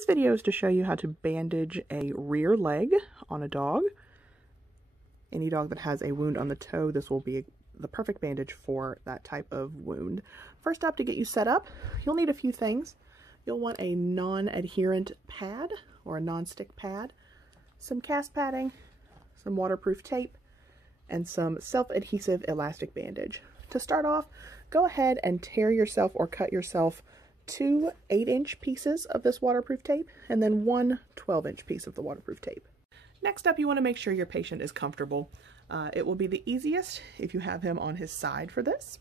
This video is to show you how to bandage a rear leg on a dog. Any dog that has a wound on the toe, this will be the perfect bandage for that type of wound. First up, to get you set up, you'll need a few things. You'll want a non-adherent pad or a non-stick pad, some cast padding, some waterproof tape, and some self-adhesive elastic bandage. To start off, go ahead and tear yourself or cut yourself 2 8-inch pieces of this waterproof tape and then 1 12-inch piece of the waterproof tape. Next up, you want to make sure your patient is comfortable. It will be the easiest if you have him on his side for this.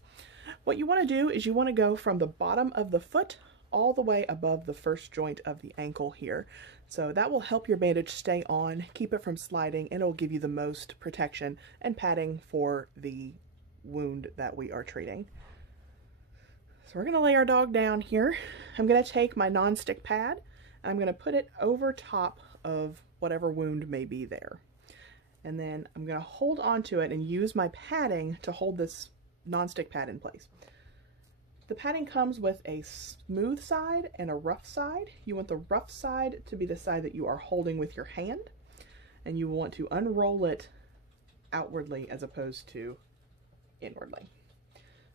What you want to do is you want to go from the bottom of the foot all the way above the first joint of the ankle here. So that will help your bandage stay on, keep it from sliding, and it'll give you the most protection and padding for the wound that we are treating. So we're going to lay our dog down here. I'm going to take my non-stick pad and I'm going to put it over top of whatever wound may be there. And then I'm going to hold onto it and use my padding to hold this non-stick pad in place. The padding comes with a smooth side and a rough side. You want the rough side to be the side that you are holding with your hand, and you want to unroll it outwardly as opposed to inwardly.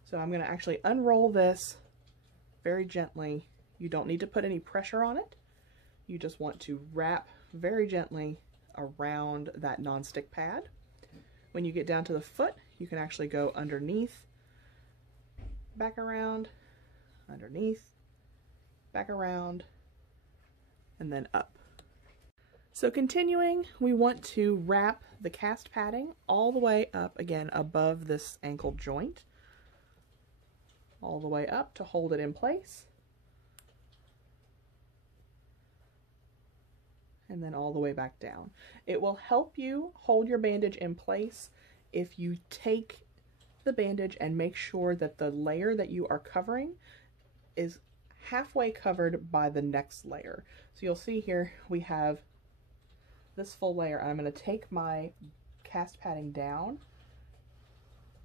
So I'm going to actually unroll this very gently. You don't need to put any pressure on it. You just want to wrap very gently around that non-stick pad. When you get down to the foot, you can actually go underneath, back around, underneath, back around, and then up. So continuing, we want to wrap the cast padding all the way up again above this ankle joint, all the way up to hold it in place, and then all the way back down. It will help you hold your bandage in place if you take the bandage and make sure that the layer that you are covering is halfway covered by the next layer. So you'll see here we have this full layer. I'm going to take my cast padding down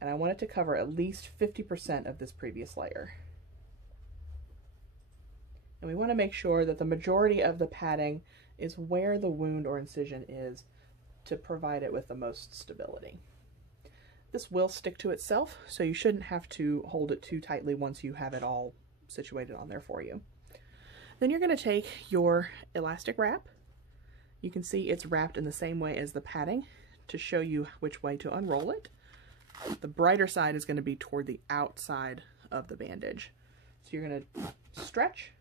and I want it to cover at least 50% of this previous layer. And we want to make sure that the majority of the padding is where the wound or incision is to provide it with the most stability. This will stick to itself, so you shouldn't have to hold it too tightly once you have it all situated on there for you. Then you're going to take your elastic wrap. You can see it's wrapped in the same way as the padding to show you which way to unroll it. The brighter side is going to be toward the outside of the bandage. So you're going to stretch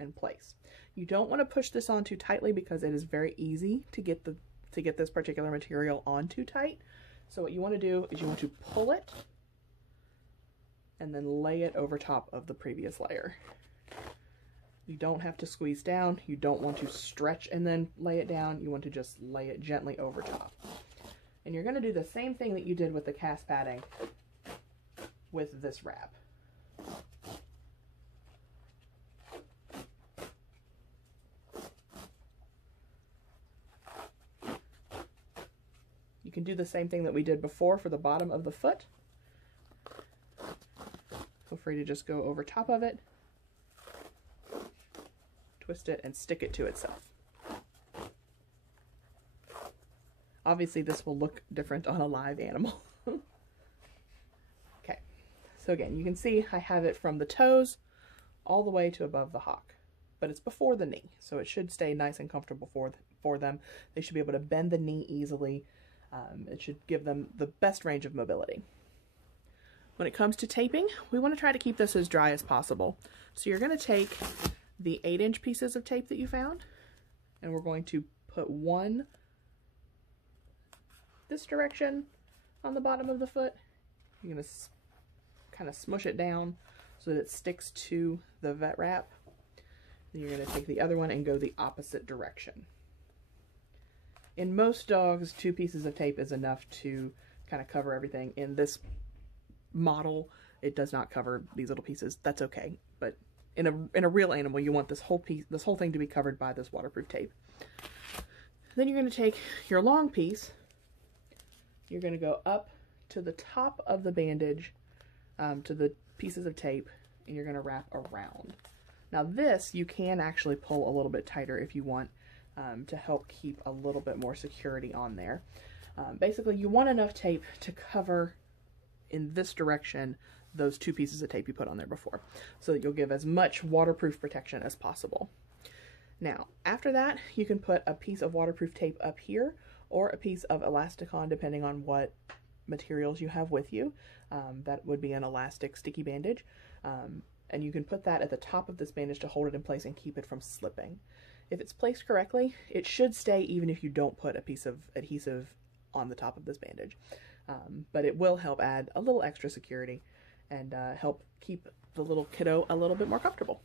and place. You don't want to push this on too tightly because it is very easy to get this particular material on too tight. So what you want to do is you want to pull it and then lay it over top of the previous layer. You don't have to squeeze down. You don't want to stretch and then lay it down. You want to just lay it gently over top. And you're going to do the same thing that you did with the cast padding with this wrap. You can do the same thing that we did before for the bottom of the foot. Feel free to just go over top of it, twist it, and stick it to itself. Obviously, this will look different on a live animal. Okay, so again, you can see I have it from the toes all the way to above the hock, but it's before the knee, so it should stay nice and comfortable for them. They should be able to bend the knee easily. It should give them the best range of mobility. When it comes to taping, we want to try to keep this as dry as possible. So you're going to take the 8-inch pieces of tape that you found, and we're going to put one this direction on the bottom of the foot. You're going to kind of smush it down so that it sticks to the vet wrap. Then you're going to take the other one and go the opposite direction. In most dogs, 2 pieces of tape is enough to kind of cover everything. In this model, it does not cover these little pieces. That's okay, but in a real animal, you want this whole thing to be covered by this waterproof tape. Then you're going to take your long piece. You're going to go up to the top of the bandage, to the pieces of tape, and you're going to wrap around. Now this, you can actually pull a little bit tighter if you want to help keep a little bit more security on there. Basically, you want enough tape to cover in this direction those 2 pieces of tape you put on there before, so that you'll give as much waterproof protection as possible. Now, after that, you can put a piece of waterproof tape up here or a piece of elasticon, depending on what materials you have with you. That would be an elastic sticky bandage. And you can put that at the top of this bandage to hold it in place and keep it from slipping. If it's placed correctly, it should stay even if you don't put a piece of adhesive on the top of this bandage. But it will help add a little extra security and help keep the little kiddo a little bit more comfortable.